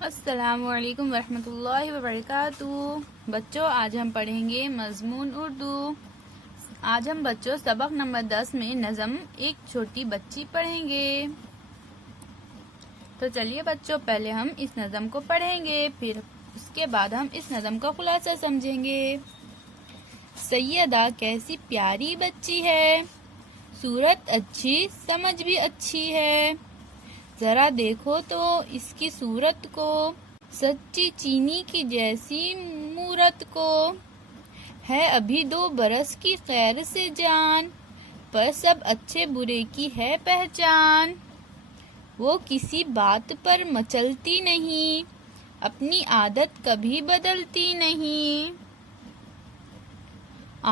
السلام علیکم ورحمۃ اللہ وبرکاتہ۔ بچوں، آج ہم پڑھیں گے مضمون اردو۔ آج ہم بچوں سبق نمبر 10 میں نظم ایک چھوٹی بچی پڑھیں گے۔ تو چلیے بچوں، پہلے ہم اس نظم کو پڑھیں گے، پھر اس کے بعد ہم اس نظم کا خلاصہ سمجھیں گے۔ سیدہ کیسی پیاری بچی ہے، صورت اچھی سمجھ بھی اچھی ہے، ذرا دیکھو تو اس کی صورت کو، سچی چینی کی جیسی مورت کو، ہے ابھی 2 برس کی خیر سے جان، پر سب اچھے برے کی ہے پہچان، وہ کسی بات پر مچلتی نہیں، اپنی عادت کبھی بدلتی نہیں،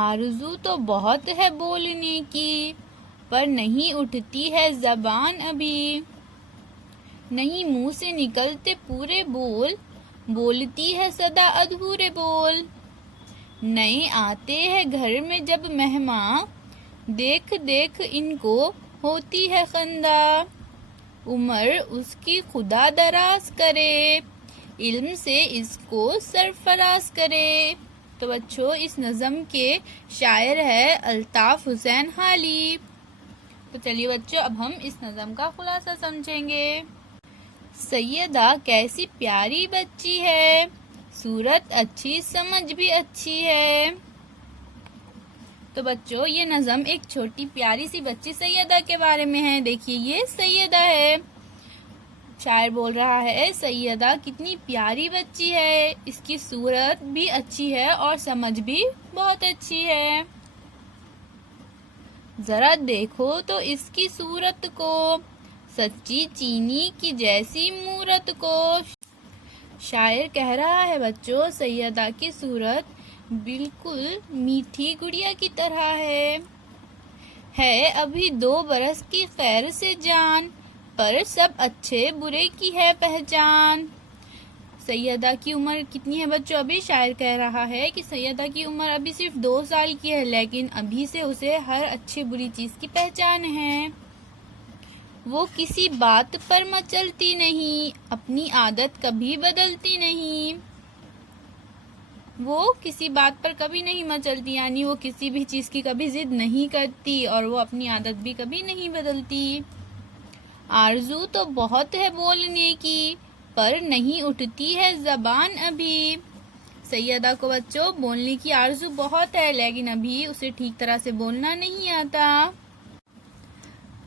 آرزو تو بہت ہے بولنے کی، پر نہیں اٹھتی ہے زبان ابھی، نہیں منہ سے نکلتے پورے بول، بولتی ہے سدا ادھورے بول، نئے آتے ہیں گھر میں جب مہماں، دیکھ دیکھ ان کو ہوتی ہے خندہ، عمر اس کی خدا دراز کرے، علم سے اس کو سرفراز کرے۔ تو بچوں، اس نظم کے شاعر ہے الطاف حسین حالی۔ تو چلیے بچوں، اب ہم اس نظم کا خلاصہ سمجھیں گے۔ سیدہ کیسی پیاری بچی ہے، صورت اچھی سمجھ بھی اچھی ہے۔ تو بچوں، یہ نظم ایک چھوٹی پیاری سی بچی سیدہ کے بارے میں ہے۔ دیکھیے، یہ سیدہ ہے، شاعر بول رہا ہے سیدہ کتنی پیاری بچی ہے، اس کی صورت بھی اچھی ہے اور سمجھ بھی بہت اچھی ہے، ذرا دیکھو تو اس کی صورت کو، سچی چینی کی جیسی مورت کو۔ شاعر کہہ رہا ہے بچوں، سیدہ کی صورت بالکل میٹھی گڑیا کی طرح ہے ابھی 2 برس کی خیر سے جان، پر سب اچھے برے کی ہے پہچان۔ سیدہ کی عمر کتنی ہے بچوں؟ ابھی شاعر کہہ رہا ہے کہ سیدہ کی عمر ابھی صرف 2 سال کی ہے، لیکن ابھی سے اسے ہر اچھی بری چیز کی پہچان ہے، وہ کسی بات پر مچلتی نہیں، اپنی عادت کبھی بدلتی نہیں، وہ کسی بات پر کبھی نہیں مچلتی، یعنی وہ کسی بھی چیز کی کبھی ضد نہیں کرتی اور وہ اپنی عادت بھی کبھی نہیں بدلتی۔ آرزو تو بہت ہے بولنے کی، پر نہیں اٹھتی ہے زبان ابھی۔ سیدہ کو بچوں بولنے کی آرزو بہت ہے، لیکن ابھی اسے ٹھیک طرح سے بولنا نہیں آتا،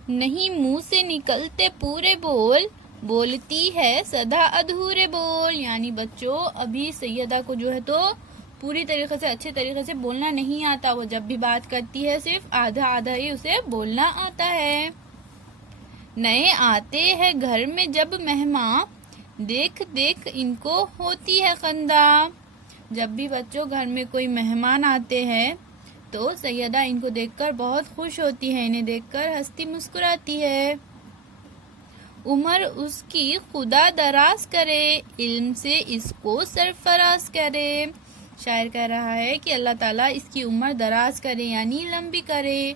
نہیں منہ سے نکلتے پورے بول، بولتی ہے سدا ادھورے بول، یعنی بچوں ابھی سیدہ کو جو ہے تو پوری طریقے سے اچھے طریقے سے بولنا نہیں آتا، وہ جب بھی بات کرتی ہے صرف آدھا آدھا ہی اسے بولنا آتا ہے۔ نئے آتے ہیں گھر میں جب مہماں، دیکھ دیکھ ان کو ہوتی ہے خندہ، جب بھی بچوں گھر میں کوئی مہمان آتے ہیں تو سیدہ ان کو دیکھ کر بہت خوش ہوتی ہے، انہیں دیکھ کر ہنستی مسکراتی ہے، عمر اس کی خدا دراز کرے، علم سے اس کو سرفراز کرے۔ شاعر کہہ رہا ہے کہ اللہ تعالیٰ اس کی عمر دراز کرے، یعنی لمبی کرے،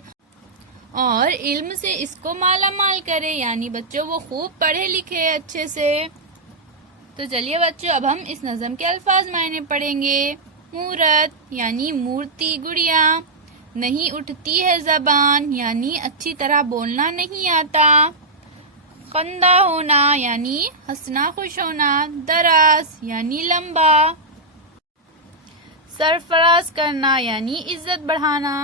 اور علم سے اس کو مالا مال کرے، یعنی بچوں وہ خوب پڑھے لکھے اچھے سے۔ تو چلیے بچوں، اب ہم اس نظم کے الفاظ معنی پڑھیں گے۔ مورت یعنی مورتی گڑیا، نہیں اٹھتی ہے زبان یعنی اچھی طرح بولنا نہیں آتا، خندہ ہونا یعنی ہنسنا خوش ہونا، دراز یعنی لمبا، سرفراز کرنا یعنی عزت بڑھانا۔